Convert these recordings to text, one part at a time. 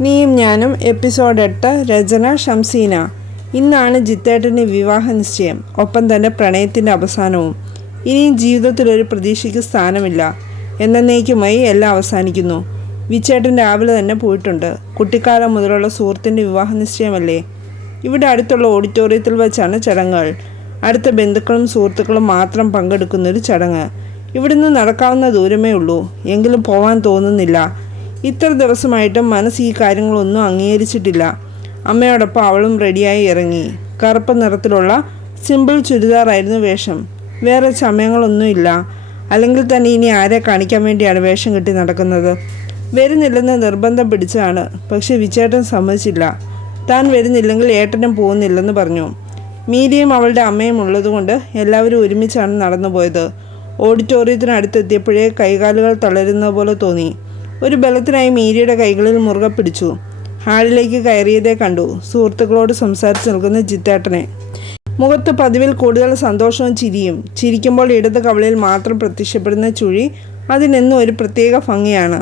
നീയും ഞാനും എപ്പിസോഡ് എട്ട് രചന ഷംസീന. ഇന്നാണ് ജിത്തേട്ടന്റെ വിവാഹ നിശ്ചയം. ഒപ്പം തന്നെ പ്രണയത്തിന്റെ അവസാനവും. ഇനിയും ജീവിതത്തിലൊരു പ്രതീക്ഷയ്ക്ക് സ്ഥാനമില്ല. എന്നേക്കുമായി എല്ലാം അവസാനിക്കുന്നു. വിച്ചേട്ടൻ രാവിലെ തന്നെ പോയിട്ടുണ്ട്. കുട്ടിക്കാലം മുതലുള്ള സുഹൃത്തിന്റെ വിവാഹ നിശ്ചയമല്ലേ? ഇവിടെ അടുത്തുള്ള ഓഡിറ്റോറിയത്തിൽ വെച്ചാണ് ചടങ്ങുകൾ. അടുത്ത ബന്ധുക്കളും സുഹൃത്തുക്കളും മാത്രം പങ്കെടുക്കുന്നൊരു ചടങ്ങ്. ഇവിടുന്ന് നടക്കാവുന്ന ദൂരമേ ഉള്ളൂ. എങ്കിലും പോവാൻ തോന്നുന്നില്ല. ഇത്ര ദിവസമായിട്ടും മനസ്സ് ഈ കാര്യങ്ങളൊന്നും അംഗീകരിച്ചിട്ടില്ല. അമ്മയോടൊപ്പം അവളും റെഡിയായി ഇറങ്ങി. കറുപ്പ് നിറത്തിലുള്ള സിമ്പിൾ ചുരിദാറായിരുന്നു വേഷം. വേറെ സമയങ്ങളൊന്നുമില്ല. അല്ലെങ്കിൽ തന്നെ ഇനി ആരെ കാണിക്കാൻ വേണ്ടിയാണ് വേഷം കെട്ടി നടക്കുന്നത്? വരുന്നില്ലെന്ന് നിർബന്ധം പിടിച്ചാണ്. പക്ഷെ വിച്ചേട്ടൻ സമ്മതിച്ചില്ല. താൻ വരുന്നില്ലെങ്കിൽ ഏട്ടനും പോകുന്നില്ലെന്ന് പറഞ്ഞു. മീരിയും അവളുടെ അമ്മയും ഉള്ളതുകൊണ്ട് എല്ലാവരും ഒരുമിച്ചാണ് നടന്നുപോയത്. ഓഡിറ്റോറിയത്തിനടുത്തെത്തിയപ്പോഴേ കൈകാലുകൾ തളരുന്ന പോലെ തോന്നി. ഒരു ബലത്തിനായി മീരയുടെ കൈകളിൽ മുറുകെ പിടിച്ചു. ഹാളിലേക്ക് കയറിയതേ കണ്ടു. സുഹൃത്തുക്കളോട് സംസാരിച്ച് നിൽക്കുന്ന ജിത്തേട്ടനെ. മുഖത്ത് പതിവിൽ കൂടുതൽ സന്തോഷവും ചിരിയും. ചിരിക്കുമ്പോൾ ഇടത് കവളിൽ മാത്രം പ്രത്യക്ഷപ്പെടുന്ന ചുഴി അതിനെന്നും ഒരു പ്രത്യേക ഭംഗിയാണ്.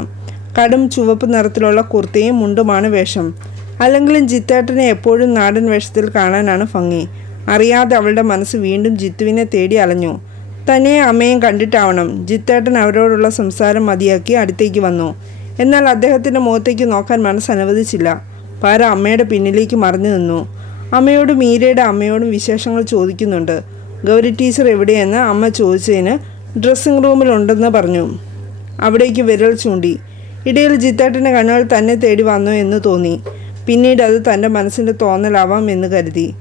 കടും ചുവപ്പ് നിറത്തിലുള്ള കുർത്തയും മുണ്ടുമാണ് വേഷം. അല്ലെങ്കിലും ജിത്തേട്ടനെ എപ്പോഴും നാടൻ വേഷത്തിൽ കാണാനാണ് ഭംഗി. അറിയാതെ അവളുടെ മനസ്സ് വീണ്ടും ജിത്തുവിനെ തേടി അലഞ്ഞു. തന്നെ അമ്മയും കണ്ടിട്ടാവണം. ജിത്തേട്ടൻ അവരോടുള്ള സംസാരം മതിയാക്കി അടുത്തേക്ക് വന്നു. എന്നാൽ അദ്ദേഹത്തിന്റെ മുഖത്തേക്ക് നോക്കാൻ മനസ്സനുവദിച്ചില്ല പാര അമ്മയുടെ പിന്നിലേക്ക് മറിഞ്ഞു നിന്നു. അമ്മയോടും മീരയുടെ അമ്മയോടും വിശേഷങ്ങൾ ചോദിക്കുന്നുണ്ട്. ഗൗരി ടീച്ചർ എവിടെയെന്ന് അമ്മ ചോദിച്ചതിന് ഡ്രസ്സിംഗ് റൂമിലുണ്ടെന്ന് പറഞ്ഞു. അവിടേക്ക് വിരൽ ചൂണ്ടി. ഇടയിൽ ജിത്തേട്ടന്റെ കണ്ണുകൾ തന്നെ തേടി വന്നു എന്ന് തോന്നി. പിന്നീട് അത് തന്റെ മനസ്സിന്റെ തോന്നലാവാം എന്ന് കരുതി.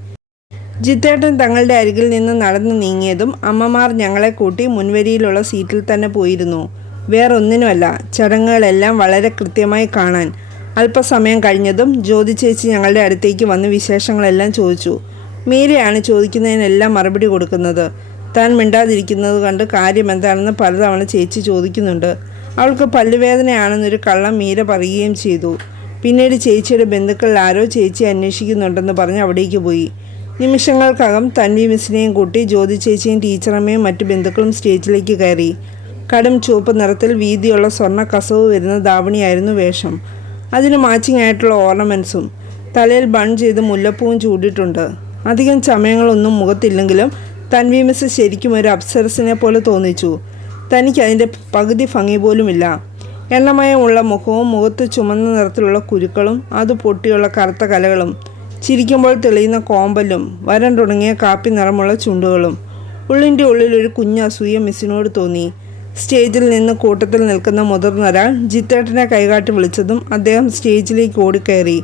ജിത്തേട്ടൻ തങ്ങളുടെ അരികിൽ നിന്ന് നടന്നു നീങ്ങിയതും അമ്മമാർ ഞങ്ങളെ കൂട്ടി മുൻവരിയിലുള്ള സീറ്റിൽ തന്നെ പോയിരുന്നു. വേറൊന്നിനുമല്ല ചടങ്ങുകളെല്ലാം വളരെ കൃത്യമായി കാണാൻ. അല്പസമയം കഴിഞ്ഞതും ജ്യോതി ചേച്ചി ഞങ്ങളുടെ അടുത്തേക്ക് വന്ന് വിശേഷങ്ങളെല്ലാം ചോദിച്ചു. മീരയാണ് ചോദിക്കുന്നതിനെല്ലാം മറുപടി കൊടുക്കുന്നത്. താൻ മിണ്ടാതിരിക്കുന്നത് കണ്ട് കാര്യം എന്താണെന്ന് പലതവണ ചേച്ചി ചോദിക്കുന്നുണ്ട്. അവൾക്ക് പല്ലുവേദനയാണെന്നൊരു കള്ളം മീര പറയുകയും ചെയ്തു. പിന്നീട് ചേച്ചിയുടെ ബന്ധുക്കളിൽ ആരോ ചേച്ചി അന്വേഷിക്കുന്നുണ്ടെന്ന് പറഞ്ഞ് അവിടേക്ക് പോയി. നിമിഷങ്ങൾക്കകം തൻവി മിസ്സിനെയും കൂട്ടി ജ്യോതി ചേച്ചിയും ടീച്ചറമ്മയും മറ്റു ബന്ധുക്കളും സ്റ്റേജിലേക്ക് കയറി. കടും ചുവപ്പ് നിറത്തിൽ വീതിയുള്ള സ്വർണ കസവ് വരുന്ന ധാവണിയായിരുന്നു വേഷം. അതിന് മാച്ചിങ് ആയിട്ടുള്ള ഓർണമെൻസും തലയിൽ ബൺ ചെയ്ത് മുല്ലപ്പൂവും ചൂടിയിട്ടുണ്ട്. അധികം ചമയങ്ങളൊന്നും മുഖത്തില്ലെങ്കിലും തൻവി മിസ് ശരിക്കും ഒരു അപ്സരസിനെ പോലെ തോന്നിച്ചു. തനിക്ക് അതിന്റെ പകുതി ഭംഗി പോലുമില്ല. എണ്ണമയമുള്ള മുഖവും മുഖത്ത് ചുമന്ന നിറത്തിലുള്ള കുരുക്കളും അത് പൊട്ടിയുള്ള കറുത്ത കലകളും ചിരിക്കുമ്പോൾ തെളിയുന്ന കോമ്പലും വരൻ തുടങ്ങിയ കാപ്പി നിറമുള്ള ചുണ്ടുകളും. ഉള്ളിന്റെ ഉള്ളിൽ ഒരു കുഞ്ഞ അസൂയ മിസ്സിനോട് തോന്നി. സ്റ്റേജിൽ നിന്ന് കൂട്ടത്തിൽ നിൽക്കുന്ന മുതിർന്നൊരാൾ ജിത്തേട്ടനെ കൈകാട്ടി വിളിച്ചതും അദ്ദേഹം സ്റ്റേജിലേക്ക് ഓടിക്കയറി.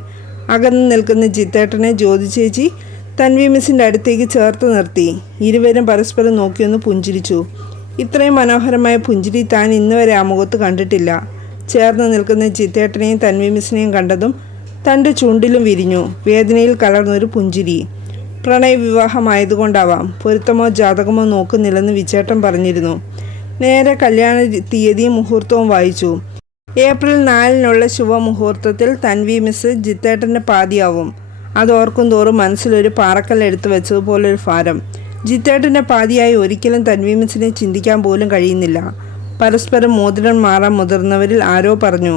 അകന്ന് നിൽക്കുന്ന ജിത്തേട്ടനെ ജ്യോതി ചേച്ചി തൻവി മിസ്സിന്റെ അടുത്തേക്ക് ചേർത്ത് നിർത്തി. ഇരുവരും പരസ്പരം നോക്കിയൊന്ന് പുഞ്ചിരിച്ചു. ഇത്രയും മനോഹരമായ പുഞ്ചിരി താൻ ഇന്നുവരെ ആ മുഖത്ത് കണ്ടിട്ടില്ല. ചേർന്ന് നിൽക്കുന്ന ജിത്തേട്ടനെയും തൻവി മിസ്സിനെയും കണ്ടതും തന്റെ ചുണ്ടിലും വിരിഞ്ഞു. വേദനയിൽ കലർന്നൊരു പുഞ്ചിരി. പ്രണയ വിവാഹമായതുകൊണ്ടാവാം പൊരുത്തമോ ജാതകമോ നോക്കുന്നില്ലെന്ന് വിചേട്ടൻ പറഞ്ഞിരുന്നു. നേരെ കല്യാണ തീയതിയും മുഹൂർത്തവും വായിച്ചു. ഏപ്രിൽ നാലിനുള്ള ശുഭമുഹൂർത്തത്തിൽ തൻവി മിസ് ജിത്തേട്ടന്റെ പാതിയാവും. അതോർക്കും തോറും മനസ്സിലൊരു പാറക്കല്ല് എടുത്തു വെച്ചതുപോലൊരു ഭാരം. ജിത്തേട്ടന്റെ പാതിയായി ഒരിക്കലും തൻവി മിസ്സിനെ ചിന്തിക്കാൻ പോലും കഴിയുന്നില്ല. പരസ്പരം മോതിരം മാറാൻ മുതിർന്നവരിൽ ആരോ പറഞ്ഞു.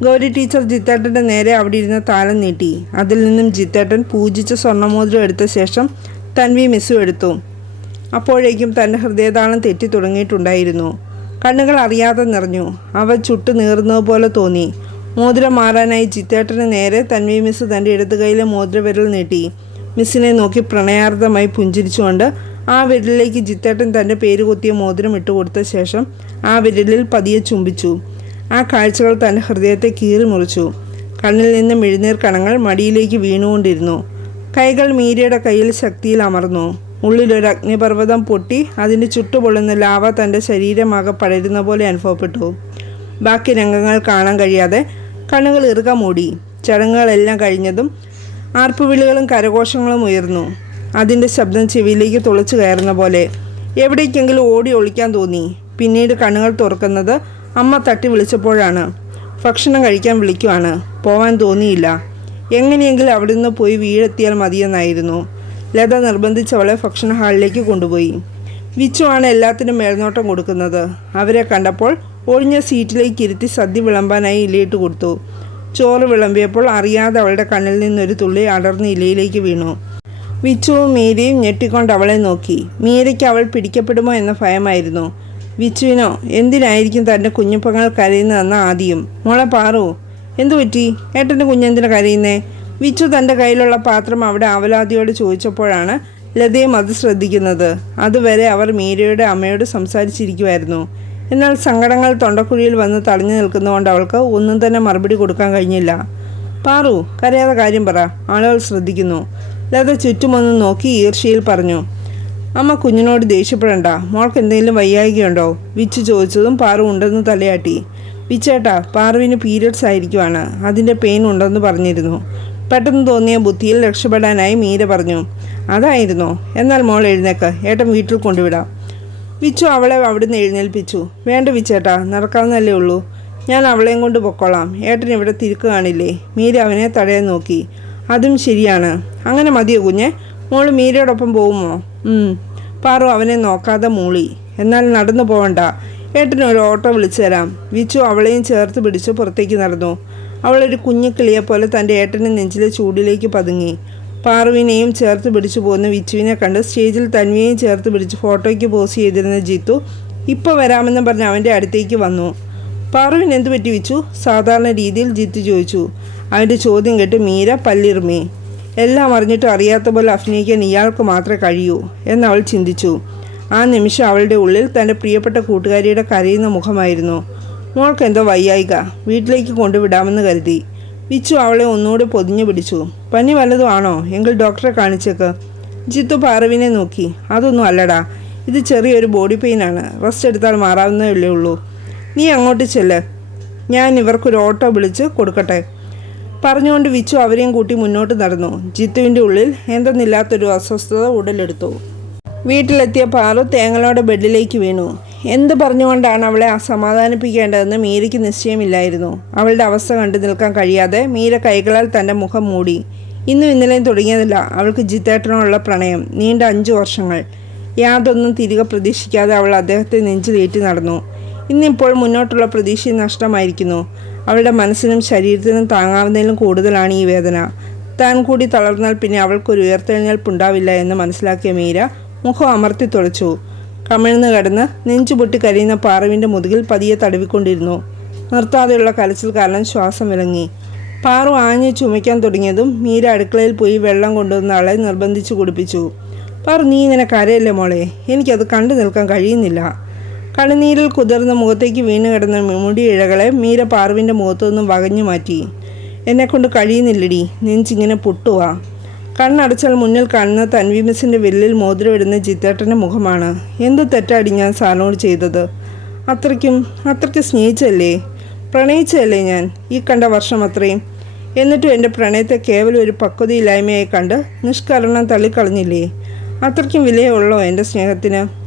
ഗൗരി ടീച്ചർ ജിത്തേട്ടന്റെ നേരെ അവിടെ ഇരുന്ന താലം നീട്ടി. അതിൽ നിന്നും ജിത്തേട്ടൻ പൂജിച്ച സ്വർണമോതിരം എടുത്ത ശേഷം തൻവി മിസ്സു എടുത്തു. അപ്പോഴേക്കും തന്റെ ഹൃദയതാളം തെറ്റി തുടങ്ങിയിട്ടുണ്ടായിരുന്നു. കണ്ണുകൾ അറിയാതെ നിറഞ്ഞു. അവ ചുട്ടു നീറുന്നതുപോലെ തോന്നി. മോതിരം മാറാനായി ചിത്തേട്ടന് നേരെ തൻവി മിസ് തന്റെ ഇടത് കൈയിലെ മോതിരവിരൽ നീട്ടി. മിസ്സിനെ നോക്കി പ്രണയാർത്ഥമായി പുഞ്ചിരിച്ചുകൊണ്ട് ആ വിരലിലേക്ക് ജിത്തേട്ടൻ തന്റെ പേര് കൊത്തിയ മോതിരം ഇട്ടുകൊടുത്ത ശേഷം ആ വിരലിൽ പതിയെ ചുംബിച്ചു. ആ കാഴ്ചകൾ തന്റെ ഹൃദയത്തെ കീറി മുറിച്ചു കണ്ണിൽ നിന്ന് മിഴുനീർ കണങ്ങൾ മടിയിലേക്ക് വീണുകൊണ്ടിരുന്നു. കൈകൾ മീരയുടെ കയ്യിൽ ശക്തിയിൽ അമർന്നു. ഉള്ളിലൊരു അഗ്നിപർവതം പൊട്ടി അതിന്റെ ചുട്ടുപൊള്ളുന്ന ലാവ തന്റെ ശരീരമാകെ പടരുന്ന പോലെ അനുഭവപ്പെട്ടു. ബാക്കി രംഗങ്ങൾ കാണാൻ കഴിയാതെ കണ്ണുകൾ ഇറുക മൂടി. ചടങ്ങുകളെല്ലാം കഴിഞ്ഞതും ആർപ്പുവിളികളും കരഘോഷങ്ങളും ഉയർന്നു. അതിന്റെ ശബ്ദം ചെവിയിലേക്ക് തുളച്ചു കയറുന്ന പോലെ. എവിടേക്കെങ്കിലും ഓടി ഒളിക്കാൻ തോന്നി. പിന്നീട് കണ്ണുകൾ തുറക്കുന്നത് അമ്മ തട്ടി വിളിച്ചപ്പോഴാണ് ഭക്ഷണം കഴിക്കാൻ വിളിക്കുവാണ്. പോവാൻ തോന്നിയില്ല. എങ്ങനെയെങ്കിലും അവിടെ നിന്ന് പോയി വീടെത്തിയാൽ മതിയെന്നായിരുന്നു. ലത നിർബന്ധിച്ചവളെ ഭക്ഷണ ഹാളിലേക്ക് കൊണ്ടുപോയി. വിച്ചുവാണ് എല്ലാത്തിനും മേൽനോട്ടം കൊടുക്കുന്നത്. അവരെ കണ്ടപ്പോൾ ഒഴിഞ്ഞ സീറ്റിലേക്ക് ഇരുത്തി സദ്യ വിളമ്പാനായി ഇലയിട്ട് കൊടുത്തു. ചോറ് വിളമ്പിയപ്പോൾ അറിയാതെ അവളുടെ കണ്ണിൽ നിന്നൊരു തുള്ളി അടർന്ന് ഇലയിലേക്ക് വീണു. വിച്ചുവും മീരയും ഞെട്ടിക്കൊണ്ട് അവളെ നോക്കി. മീരയ്ക്ക് അവൾ പിടിക്കപ്പെടുമോ എന്ന ഭയമായിരുന്നു. വിച്ചുവിനോ എന്തിനായിരിക്കും തന്റെ കുഞ്ഞുപ്പങ്ങൾ കരയുന്നതെന്ന ആദ്യം? മോളെ പാറു എന്തു പറ്റി? ഏട്ടന്റെ കുഞ്ഞെന്തിനാ കരയുന്നേ? വിച്ചു തന്റെ കയ്യിലുള്ള പാത്രം അവിടെ അവലാതിയോട് ചോദിച്ചപ്പോഴാണ് ലതയും അത് ശ്രദ്ധിക്കുന്നത്. അതുവരെ അവർ മീരയുടെ അമ്മയോട് സംസാരിച്ചിരിക്കുമായിരുന്നു എന്നാൽ സങ്കടങ്ങൾ തൊണ്ടക്കുഴിയിൽ വന്ന് തടഞ്ഞു നിൽക്കുന്നതുകൊണ്ട് അവൾക്ക് ഒന്നും തന്നെ മറുപടി കൊടുക്കാൻ കഴിഞ്ഞില്ല. പാറു കരയാതെ കാര്യം പറ. ആളുകൾ ശ്രദ്ധിക്കുന്നു. ലത ചുറ്റുമൊന്ന് നോക്കി ഈർഷ്യയിൽ പറഞ്ഞു. അമ്മ കുഞ്ഞിനോട് ദേഷ്യപ്പെടണ്ട. മോൾക്ക് എന്തെങ്കിലും വയ്യായികയുണ്ടോ? വിച്ച് ചോദിച്ചതും പാറു ഉണ്ടെന്ന് തലയാട്ടി. വിച്ചേട്ടാ പാറുവിന് പീരിയഡ്സ് ആയിരിക്കുവാണ്. അതിന്റെ പെയിൻ ഉണ്ടെന്ന് പറഞ്ഞിരുന്നു. പെട്ടെന്ന് തോന്നിയ ബുദ്ധിയിൽ രക്ഷപ്പെടാനായി മീര പറഞ്ഞു. അതായിരുന്നോ. എന്നാൽ മോൾ എഴുന്നേക്ക്. ഏട്ടൻ വീട്ടിൽ കൊണ്ടുവിടാം. വിച്ചു അവളെ അവിടുന്ന് എഴുന്നേൽപ്പിച്ചു. വേണ്ട വിച്ചേട്ടാ നടക്കാവുന്നല്ലേ ഉള്ളൂ. ഞാൻ അവളെയും കൊണ്ട് പൊക്കോളാം. ഏട്ടൻ ഇവിടെ തിരിക്ക് കാണില്ലേ? മീര അവനെ തടയാൻ നോക്കി. അതും ശരിയാണ്. അങ്ങനെ മതിയോ കുഞ്ഞെ? മോൾ മീരയോടൊപ്പം പോകുമോ. പാറു അവനെ നോക്കാതെ മൂളി. എന്നാൽ നടന്നു പോവണ്ട. ഏട്ടന് ഒരു ഓട്ടോ വിളിച്ചു തരാം. വിച്ചു അവളെയും ചേർത്ത് പിടിച്ച് പുറത്തേക്ക് നടന്നു. അവളൊരു കുഞ്ഞു കിളിയെ പോലെ തന്റെ ഏട്ടന്റെ നെഞ്ചിലെ ചൂടിലേക്ക് പതുങ്ങി. പാറുവിനെയും ചേർത്ത് പിടിച്ചു പോകുന്ന വിച്ചുവിനെ കണ്ട് സ്റ്റേജിൽ തന്വിയെയും ചേർത്ത് പിടിച്ച് ഫോട്ടോയ്ക്ക് പോസ് ചെയ്തിരുന്ന ജീത്തു ഇപ്പോൾ വരാമെന്ന് പറഞ്ഞ് അവന്റെ അടുത്തേക്ക് വന്നു. പാറുവിന് എന്ത് പറ്റി വിച്ചു? സാധാരണ രീതിയിൽ ജിത്തു ചോദിച്ചു. അവന്റെ ചോദ്യം കേട്ട് മീര പല്ലിറുമി. എല്ലാം അറിഞ്ഞിട്ട് അറിയാത്ത പോലെ അഭിനയിക്കാൻ ഇയാൾക്ക് മാത്രമേ കഴിയൂ എന്ന് അവൾ ചിന്തിച്ചു. ആ നിമിഷം അവളുടെ ഉള്ളിൽ തന്റെ പ്രിയപ്പെട്ട കൂട്ടുകാരിയുടെ കരയുന്ന മുഖമായിരുന്നു. മോൾക്ക് എന്തോ വയ്യായിക വീട്ടിലേക്ക് കൊണ്ടുവിടാമെന്ന് കരുതി. വിച്ചു അവളെ ഒന്നുകൂടി പൊതിഞ്ഞു പിടിച്ചു. പനി വല്ലതും ആണോ? എങ്കിൽ ഡോക്ടറെ കാണിച്ചേക്ക്. ജിത്തു പാറവിനെ നോക്കി. അതൊന്നും അല്ലടാ ഇത് ചെറിയൊരു ബോഡി പെയിനാണ് റെസ്റ്റ് എടുത്താൽ മാറാവുന്നതല്ലേ ഉള്ളൂ നീ അങ്ങോട്ട് ചെല്ല്. ഞാൻ ഇവർക്കൊരു ഓട്ടോ വിളിച്ച് കൊടുക്കട്ടെ. പറഞ്ഞുകൊണ്ട് വിച്ചു അവരെയും കൂട്ടി മുന്നോട്ട് നടന്നു. ജിത്തുവിന്റെ ഉള്ളിൽ എന്തെന്നില്ലാത്തൊരു അസ്വസ്ഥത ഉടലെടുത്തു. വീട്ടിലെത്തിയ പാറു തേങ്ങളോടെ ബെഡിലേക്ക് വീണു. എന്ത് പറഞ്ഞുകൊണ്ടാണ് അവളെ സമാധാനിപ്പിക്കേണ്ടതെന്ന് മീരയ്ക്ക് നിശ്ചയമില്ലായിരുന്നു. അവളുടെ അവസ്ഥ കണ്ടു നിൽക്കാൻ കഴിയാതെ മീര കൈകളാൽ തന്റെ മുഖം മൂടി. ഇന്നും ഇന്നലെയും തുടങ്ങിയതല്ല അവൾക്ക് ജിത്തേട്ടനോടുള്ള പ്രണയം. നീണ്ട അഞ്ചു വർഷങ്ങൾ. യാതൊന്നും തിരികെ പ്രതീക്ഷിക്കാതെ അവൾ അദ്ദേഹത്തെ നെഞ്ചിലേറ്റി നടന്നു. ഇന്നിപ്പോൾ മുന്നോട്ടുള്ള പ്രതീക്ഷ നഷ്ടമായിരിക്കുന്നു. അവളുടെ മനസ്സിനും ശരീരത്തിനും താങ്ങാവുന്നതിലും കൂടുതലാണ് ഈ വേദന. താൻ കൂടി തളർന്നാൽ പിന്നെ അവൾക്കൊരു ഉയർത്തെഴുന്നേൽപ്പുണ്ടാവില്ല എന്ന് മനസ്സിലാക്കിയ മീര മുഖം അമർത്തി തുളച്ചു കമിഴ്ന്ന് കടന്ന് നെഞ്ചു പൊട്ടി കരയുന്ന പാറുവിന്റെ മുതുകിൽ പതിയെ തടവിക്കൊണ്ടിരുന്നു. നിർത്താതെയുള്ള കലച്ചിൽ കാരണം ശ്വാസം വിളങ്ങി. പാറു ആഞ്ഞു ചുമയ്ക്കാൻ തുടങ്ങിയതും മീര അടുക്കളയിൽ പോയി വെള്ളം കൊണ്ടുവന്ന ആളെ നിർബന്ധിച്ചു കുടിപ്പിച്ചു. പാറു നീ ഇങ്ങനെ കരയല്ലേ മോളെ? എനിക്കത് കണ്ടു നിൽക്കാൻ കഴിയുന്നില്ല. കണ്ണുനീരിൽ കുതിർന്ന മുഖത്തേക്ക് വീണ് കിടന്ന മുടി ഇഴകളെ മീര പാർവിന്റെ മുഖത്തുനിന്നും വകഞ്ഞു മാറ്റി. എന്നെക്കൊണ്ട് കഴിയുന്നില്ലടി നെഞ്ചിങ്ങനെ പൊട്ടുവാ. കണ്ണടച്ചാൽ മുന്നിൽ കാണുന്ന തൻവി മിസ്സിന്റെ വില്ലിൽ മോതിരമിടുന്ന ജിത്തേട്ടന്റെ മുഖമാണ്. എന്ത് തെറ്റാടി ഞാൻ സാറിനോട് ചെയ്തത്? അത്രയ്ക്കും അത്രയ്ക്ക് സ്നേഹിച്ചല്ലേ പ്രണയിച്ചല്ലേ ഞാൻ? ഈ കണ്ട വർഷം അത്രയും. എന്നിട്ടും എന്റെ പ്രണയത്തെ കേവലം ഒരു പക്വതയില്ലായ്മയായി കണ്ട് നിഷ്കരണം തള്ളിക്കളഞ്ഞില്ലേ? അത്രയ്ക്കും വിലയുള്ളോ എന്റെ സ്നേഹത്തിന്?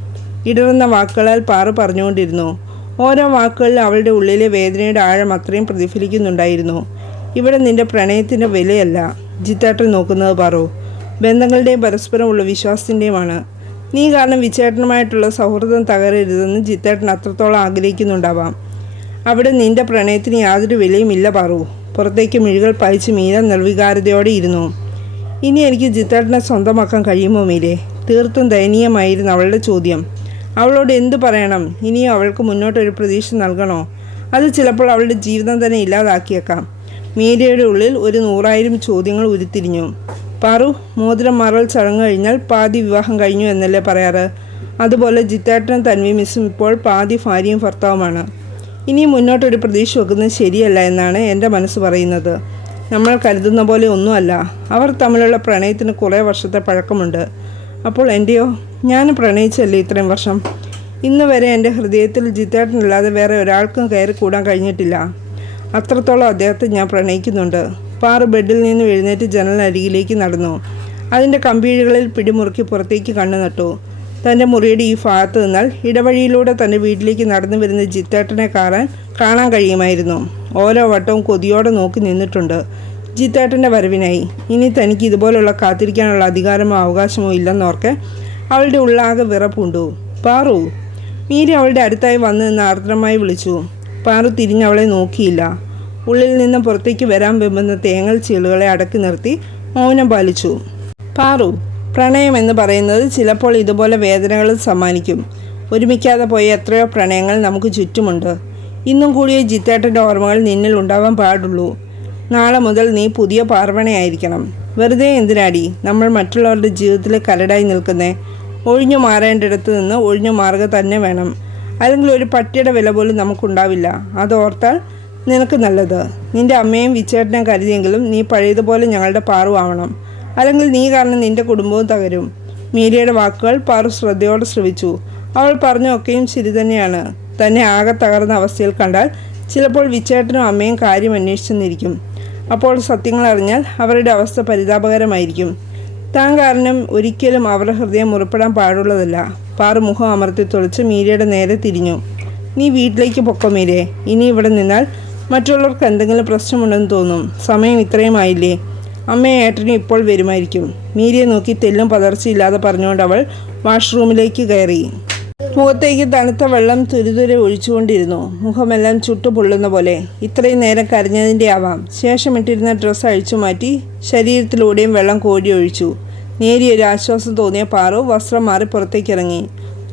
ഇടറുന്ന വാക്കുകളാൽ പാറു പറഞ്ഞുകൊണ്ടിരുന്നു. ഓരോ വാക്കുകളിൽ അവളുടെ ഉള്ളിലെ വേദനയുടെ ആഴം അത്രയും പ്രതിഫലിക്കുന്നുണ്ടായിരുന്നു. ഇവിടെ നിന്റെ പ്രണയത്തിന്റെ വിലയല്ല ജിത്തേട്ടൻ നോക്കുന്നത് പാറു. ബന്ധങ്ങളുടെയും പരസ്പരമുള്ള വിശ്വാസത്തിന്റെയുമാണ് നീ കാരണം വിച്ചേട്ടനുമായിട്ടുള്ള സൗഹൃദം തകരരുതെന്ന് ജിത്തേട്ടൻ അത്രത്തോളം ആഗ്രഹിക്കുന്നുണ്ടാവാം. അവിടെ നിന്റെ പ്രണയത്തിന് യാതൊരു വിലയും ഇല്ല പാറു. പുറത്തേക്ക് മിഴികൾ പായിച്ച് മീര നിർവികാരതയോടെ ഇരുന്നു. ഇനി എനിക്ക് ജിത്തേട്ടനെ സ്വന്തമാക്കാൻ കഴിയുമോ മീരെ? തീർത്തും ദയനീയമായിരുന്നു അവളുടെ ചോദ്യം. അവളോട് എന്തു പറയണം? ഇനിയും അവൾക്ക് മുന്നോട്ടൊരു പ്രതീക്ഷ നൽകണോ? അത് ചിലപ്പോൾ അവളുടെ ജീവിതം തന്നെ ഇല്ലാതാക്കിയേക്കാം. മീരയുടെ ഉള്ളിൽ ഒരു നൂറായിരം ചോദ്യങ്ങൾ ഉരുത്തിരിഞ്ഞു. പാറു മോതിരം മാറൽ ചടങ്ങ് കഴിഞ്ഞാൽ പാതി വിവാഹം കഴിഞ്ഞു എന്നല്ലേ പറയാറ്? അതുപോലെ ജിത്തേട്ടനും തൻവി മിസ്സും ഇപ്പോൾ പാതി ഭാര്യയും ഭർത്താവുമാണ്. ഇനി മുന്നോട്ടൊരു പ്രതീക്ഷ വെക്കുന്നത് ശരിയല്ല എന്നാണ് എന്റെ മനസ്സ് പറയുന്നത്. നമ്മൾ കരുതുന്ന പോലെ ഒന്നുമല്ല. അവർ തമ്മിലുള്ള പ്രണയത്തിന് കുറേ വർഷത്തെ പഴക്കമുണ്ട്. അപ്പോൾ എന്റെയോ ഞാൻ പ്രണയിച്ചല്ലേ ഇത്രയും വർഷം? ഇന്ന് വരെ എന്റെ ഹൃദയത്തിൽ ജിത്തേട്ടനല്ലാതെ വേറെ ഒരാൾക്കും കയറി കൂടാൻ കഴിഞ്ഞിട്ടില്ല. അത്രത്തോളം അദ്ദേഹത്തെ ഞാൻ പ്രണയിക്കുന്നുണ്ട്. പാറു ബെഡിൽ നിന്ന് എഴുന്നേറ്റ് ജനലരികിലേക്ക് നടന്നു. അതിന്റെ കമ്പീഴുകളിൽ പിടിമുറുക്കി പുറത്തേക്ക് കണ്ണു നട്ടു. തന്റെ മുറിയുടെ ഈ ഭാഗത്ത് നിന്നാൽ ഇടവഴിയിലൂടെ തന്റെ വീട്ടിലേക്ക് നടന്നു വരുന്ന ജിത്തേട്ടനെ കാണാൻ കാണാൻ കഴിയുമായിരുന്നു. ഓരോ വട്ടവും കൊതിയോടെ നോക്കി നിന്നിട്ടുണ്ട്. ജിത്തേട്ടന്റെ വരവിനായി. ഇനി തനിക്ക് ഇതുപോലുള്ള കാത്തിരിക്കാനുള്ള അധികാരമോ അവകാശമോ ഇല്ലെന്നോർക്കെ അവളുടെ ഉള്ളാകെ വിറപ്പുണ്ടു. പാറു മീര അവളുടെ അടുത്തായി വന്ന് നിന്ന് ആർദ്രമായി വിളിച്ചു. പാറു തിരിഞ്ഞവളെ നോക്കിയില്ല. ഉള്ളിൽ നിന്ന് പുറത്തേക്ക് വരാൻ വെമ്പുന്ന തേങ്ങൽ ചീളുകളെ അടക്കി നിർത്തി മൗനം പാലിച്ചു. പാറു പ്രണയം എന്ന് പറയുന്നത് ചിലപ്പോൾ ഇതുപോലെ വേദനകൾ സമ്മാനിക്കും. ഒരുമിക്കാതെ പോയ എത്രയോ പ്രണയങ്ങൾ നമുക്ക് ചുറ്റുമുണ്ട്. ഇന്നും കൂടിയ ജിത്തേട്ടന്റെ ഓർമ്മകൾ നിന്നിൽ ഉണ്ടാവാൻ പാടുള്ളൂ. നാളെ മുതൽ നീ പുതിയ പാർവണയായിരിക്കണം. വെറുതെ എന്തിനാടി? നമ്മൾ മറ്റുള്ളവരുടെ ജീവിതത്തിൽ കരടായി നിൽക്കുന്നേ. ഒഴിഞ്ഞു മാറേണ്ടിടത്ത് നിന്ന് ഒഴിഞ്ഞു മാറുക തന്നെ വേണം. അല്ലെങ്കിൽ ഒരു പട്ടിയുടെ വില പോലും നമുക്കുണ്ടാവില്ല. അതോർത്താൽ നിനക്ക് നല്ലത്. നിന്റെ അമ്മയും വിച്ചേട്ടനെ കരുതിയെങ്കിലും നീ പഴയതുപോലെ ഞങ്ങളുടെ പാറുവാവണം. അല്ലെങ്കിൽ നീ കാരണം നിന്റെ കുടുംബവും തകരും. മീരയുടെ വാക്കുകൾ പാറു ശ്രദ്ധയോടെ ശ്രവിച്ചു. അവൾ പറഞ്ഞൊക്കെയും ശരി തന്നെയാണ്. തന്നെ ആകെ തകർന്ന അവസ്ഥയിൽ കണ്ടാൽ ചിലപ്പോൾ വിച്ചേട്ടനും അമ്മയും കാര്യം അന്വേഷിച്ചെന്നിരിക്കും. അപ്പോൾ സത്യങ്ങൾ അറിഞ്ഞാൽ അവരുടെ അവസ്ഥ പരിതാപകരമായിരിക്കും. താൻ കാരണം ഒരിക്കലും അവരുടെ ഹൃദയം മുറിപ്പെടാൻ പാടുള്ളതല്ല. പാറു മുഖം അമർത്തി തുളച്ച് മീരയുടെ നേരെ തിരിഞ്ഞു. നീ വീട്ടിലേക്ക് പൊക്കോ മീരെ. ഇനി ഇവിടെ നിന്നാൽ മറ്റുള്ളവർക്ക് എന്തെങ്കിലും പ്രശ്നമുണ്ടെന്ന് തോന്നും. സമയം ഇത്രയും ആയില്ലേ. അമ്മയും ഏട്ടനും ഇപ്പോൾ വരുമായിരിക്കും. മീരയെ നോക്കി തെല്ലും പതർച്ചയില്ലാതെ പറഞ്ഞുകൊണ്ട് അവൾ വാഷ്റൂമിലേക്ക് കയറി. മുഖത്തേക്ക് തണുത്ത വെള്ളം തുരിതുരെ ഒഴിച്ചുകൊണ്ടിരുന്നു. മുഖമെല്ലാം ചുട്ടു പൊള്ളുന്ന പോലെ. ഇത്രയും നേരം കരഞ്ഞതിന്റെ ആവാം. ശേഷം ഇട്ടിരുന്ന ഡ്രസ്സ് അഴിച്ചു മാറ്റി ശരീരത്തിലൂടെയും വെള്ളം കോരി ഒഴിച്ചു. നേരിയൊരു ആശ്വാസം തോന്നിയ പാറു വസ്ത്രം മാറി പുറത്തേക്ക് ഇറങ്ങി.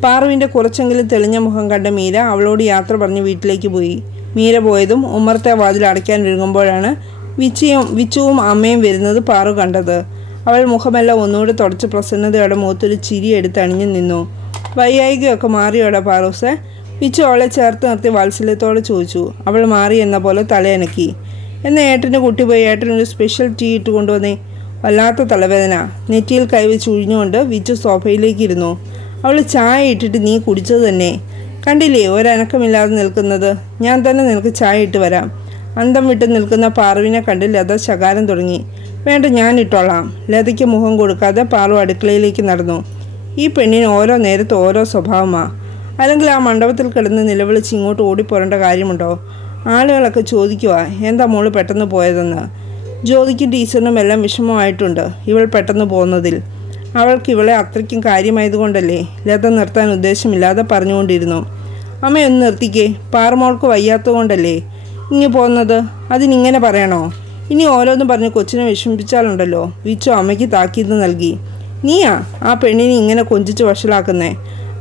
പാറുവിന്റെ കുറച്ചെങ്കിലും തെളിഞ്ഞ മുഖം കണ്ട മീര അവളോട് യാത്ര പറഞ്ഞ് വീട്ടിലേക്ക് പോയി. മീര പോയതും ഉമ്മറത്തെ വാതിൽ അടയ്ക്കാൻ ഒരുങ്ങുമ്പോഴാണ് വിച്ചിയും വിച്ചുവും അമ്മയും വരുന്നത് പാറു കണ്ടത്. അവൾ മുഖമെല്ലാം ഒന്നുകൂടി തുടച്ച് പ്രസന്നതയോടെ മുഖത്തൊരു ചിരി എടുത്ത് അണിഞ്ഞു നിന്നു. വയ്യായികയൊക്കെ മാറിയോടെ പാറൂസെ? വിച്ചു അവളെ ചേർത്ത് നിർത്തി വാത്സല്യത്തോടെ ചോദിച്ചു. അവൾ മാറി എന്ന പോലെ തലയനക്കി. എന്ന ഏട്ടന്റെ കുട്ടി പോയി ഏട്ടനൊരു സ്പെഷ്യൽ ടീ ഇട്ട് കൊണ്ടുവന്നേ? വല്ലാത്ത തലവേദന. നെറ്റിയിൽ കൈവച്ച് ഉഴിഞ്ഞുകൊണ്ട് വിച്ചു സോഫയിലേക്ക് ഇരുന്നു അവൾ ചായ ഇട്ടിട്ട് നീ കുടിച്ചത് തന്നെ. കണ്ടില്ലേ ഒരനക്കമില്ലാതെ നിൽക്കുന്നത്? ഞാൻ തന്നെ നിനക്ക് ചായ ഇട്ട് വരാം. അന്തം വിട്ട് നിൽക്കുന്ന പാർവിനെ കണ്ട് ലത ശകാരം തുടങ്ങി. വേണ്ട ഞാൻ ഇട്ടോളാം. ലതയ്ക്ക് മുഖം കൊടുക്കാതെ പാറു അടുക്കളയിലേക്ക് നടന്നു. ഈ പെണ്ണിന് ഓരോ നേരത്ത് ഓരോ സ്വഭാവമാ. അല്ലെങ്കിൽ ആ മണ്ഡപത്തിൽ കിടന്ന് നിലവിളിച്ച് ഇങ്ങോട്ട് ഓടിപ്പോരേണ്ട കാര്യമുണ്ടോ? ആളുകളൊക്കെ ചോദിക്കുക എന്താ മോൾ പെട്ടെന്ന് പോയതെന്ന്? ജ്യോതിക്കും ടീച്ചറിനും എല്ലാം വിഷമമായിട്ടുണ്ട് ഇവൾ പെട്ടെന്ന് പോകുന്നതിൽ. അവൾക്ക് ഇവളെ അത്രയ്ക്കും കാര്യമായതുകൊണ്ടല്ലേ ലത നിർത്താൻ ഉദ്ദേശമില്ലാതെ പറഞ്ഞുകൊണ്ടിരുന്നു. അമ്മയൊന്ന് നിർത്തിക്കേ പാറമോൾക്ക് വയ്യാത്തതുകൊണ്ടല്ലേ. ഇങ്ങ് പോകുന്നത് അതിനിങ്ങനെ പറയണോ? ഇനി ഓരോന്നും പറഞ്ഞ് കൊച്ചിനെ വിഷമിപ്പിച്ചാലുണ്ടല്ലോ വിച്ചു അമ്മയ്ക്ക് താക്കീത് നൽകി. നീയാ ആ പെണ്ണിനെ ഇങ്ങനെ കൊഞ്ചിച്ച് വഷളാക്കുന്നേ?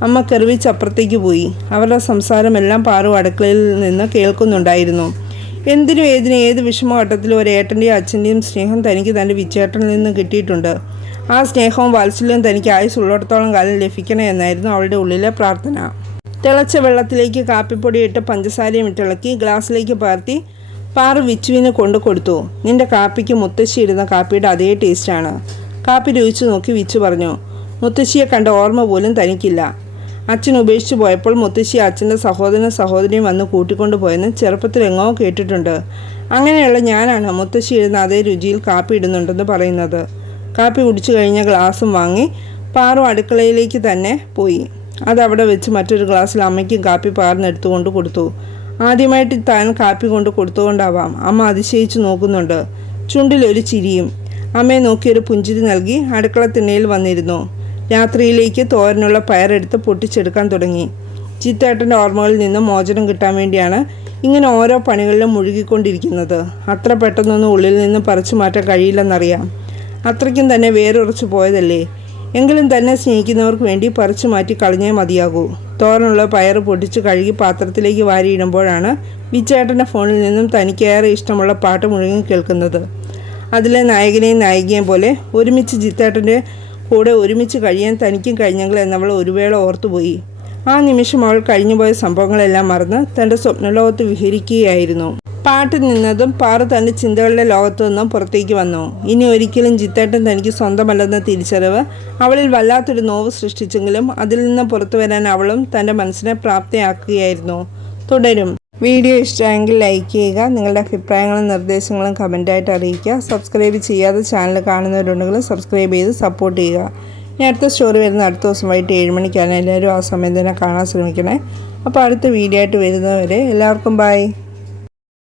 അമ്മ കെറിവിച്ച് അപ്പുറത്തേക്ക് പോയി. അവരുടെ സംസാരമെല്ലാം പാറു അടുക്കളയിൽ നിന്ന് കേൾക്കുന്നുണ്ടായിരുന്നു. എന്തിനും ഏതിനും ഏത് വിഷമഘട്ടത്തിലും ഒരു ഏട്ടന്റെയും അച്ഛന്റെയും സ്നേഹം തനിക്ക് തന്റെ വിച്ചേട്ടനിൽ നിന്ന് കിട്ടിയിട്ടുണ്ട്. ആ സ്നേഹവും വാത്സല്യവും തനിക്ക് ആയുസുള്ളിടത്തോളം കാലം ലഭിക്കണേ എന്നായിരുന്നു അവളുടെ ഉള്ളിലെ പ്രാർത്ഥന. തിളച്ച വെള്ളത്തിലേക്ക് കാപ്പിപ്പൊടി ഇട്ട് പഞ്ചസാരയും ഇട്ടിളക്കി ഗ്ലാസ്സിലേക്ക് പകർത്തി പാറ വിച്ചുവിന് കൊണ്ടു കൊടുത്തു. നിന്റെ കാപ്പിക്ക് മുത്തശ്ശി ഇടുന്ന കാപ്പിയുടെ അതേ ടേസ്റ്റാണ് കാപ്പി രുചിച്ചു നോക്കി വിച്ചു പറഞ്ഞു. മുത്തശ്ശിയെ കണ്ട ഓർമ്മ പോലും തനിക്കില്ല. അച്ഛൻ ഉപേക്ഷിച്ചു പോയപ്പോൾ മുത്തശ്ശി അച്ഛന്റെ സഹോദരനും സഹോദരിയും വന്ന് കൂട്ടിക്കൊണ്ടു പോയെന്ന് ചെറുപ്പത്തിൽ എങ്ങോ കേട്ടിട്ടുണ്ട്. അങ്ങനെയുള്ള ഞാനാണ് മുത്തശ്ശി ഇടുന്ന അതേ രുചിയിൽ കാപ്പി ഇടുന്നുണ്ടെന്ന് പറയുന്നത്. കാപ്പി കുടിച്ചു കഴിഞ്ഞ ഗ്ലാസും വാങ്ങി പാറു അടുക്കളയിലേക്ക് തന്നെ പോയി. അതവിടെ വെച്ച് മറ്റൊരു ഗ്ലാസ്സിൽ അമ്മയ്ക്കും കാപ്പി പാറിനെടുത്തുകൊണ്ട് കൊടുത്തു. ആദ്യമായിട്ട് താൻ കാപ്പി കൊണ്ട് കൊടുത്തുകൊണ്ടാവാം. അമ്മ അതിശയിച്ചു നോക്കുന്നുണ്ട്. ചുണ്ടിലൊരു ചിരിയും. അമ്മയെ നോക്കിയൊരു പുഞ്ചിരി നൽകി അടുക്കള തിണ്ണയിൽ വന്നിരുന്നു. രാത്രിയിലേക്ക് തോരനുള്ള പയറെടുത്ത് പൊട്ടിച്ചെടുക്കാൻ തുടങ്ങി. ചിത്തേട്ടന്റെ ഓർമ്മകളിൽ നിന്ന് മോചനം കിട്ടാൻ വേണ്ടിയാണ് ഇങ്ങനെ ഓരോ പണികളിലും മുഴുകിക്കൊണ്ടിരിക്കുന്നത്. അത്ര പെട്ടെന്നൊന്നും ഉള്ളിൽ നിന്ന് പറിച്ചു മാറ്റാൻ കഴിയില്ലെന്നറിയാം. അത്രയ്ക്കും തന്നെ വേരുറച്ചു പോയതല്ലേ. എങ്കിലും തന്നെ സ്നേഹിക്കുന്നവർക്ക് വേണ്ടി പറിച്ചു മാറ്റി കളഞ്ഞേ മതിയാകൂ. തോരനുള്ള പയർ പൊട്ടിച്ച് കഴുകി പാത്രത്തിലേക്ക് വാരിയിടുമ്പോഴാണ് വിച്ചേട്ടന്റെ ഫോണിൽ നിന്നും തനിക്കേറെ ഇഷ്ടമുള്ള പാട്ട് മുഴുകി കേൾക്കുന്നത്. അതിലെ നായകനെയും നായികയും പോലെ ഒരുമിച്ച് ജിത്തേട്ടന്റെ കൂടെ ഒരുമിച്ച് കഴിയാൻ തനിക്കും കഴിഞ്ഞെങ്കിൽ എന്നവൾ ഒരു വേള ഓർത്തുപോയി ആ നിമിഷം അവൾ കഴിഞ്ഞുപോയ സംഭവങ്ങളെല്ലാം മറന്ന് തന്റെ സ്വപ്നലോകത്ത് വിഹരിക്കുകയായിരുന്നു. പാട്ട് നിന്നതും പാറു തന്റെ ചിന്തകളുടെ ലോകത്തു നിന്നും പുറത്തേക്ക് വന്നു. ഇനി ഒരിക്കലും ജിത്തേട്ടൻ തനിക്ക് സ്വന്തമല്ലെന്ന തിരിച്ചറിവ് അവളിൽ വല്ലാത്തൊരു നോവ് സൃഷ്ടിച്ചെങ്കിലും അതിൽ നിന്ന് പുറത്തു വരാൻ അവളും തന്റെ മനസ്സിനെ പ്രാപ്തിയാക്കുകയായിരുന്നു. തുടരും. വീഡിയോ ഇഷ്ടമായെങ്കിൽ ലൈക്ക് ചെയ്യുക നിങ്ങളുടെ അഭിപ്രായങ്ങളും നിർദ്ദേശങ്ങളും കമന്റായിട്ട് അറിയിക്കുക. സബ്സ്ക്രൈബ് ചെയ്യാതെ ചാനൽ കാണുന്നവരുണ്ടെങ്കിൽ സബ്സ്ക്രൈബ് ചെയ്ത് സപ്പോർട്ട് ചെയ്യുക. ഇനി അടുത്ത സ്റ്റോറി വരുന്ന അടുത്ത ദിവസം വൈകിട്ട് ഏഴ് മണിക്കാണ്. എല്ലാവരും ആ സമയം തന്നെ കാണാൻ ശ്രമിക്കണേ. അപ്പോൾ അടുത്ത വീഡിയോ ആയിട്ട് വരുന്നവരെ എല്ലാവർക്കും ബൈ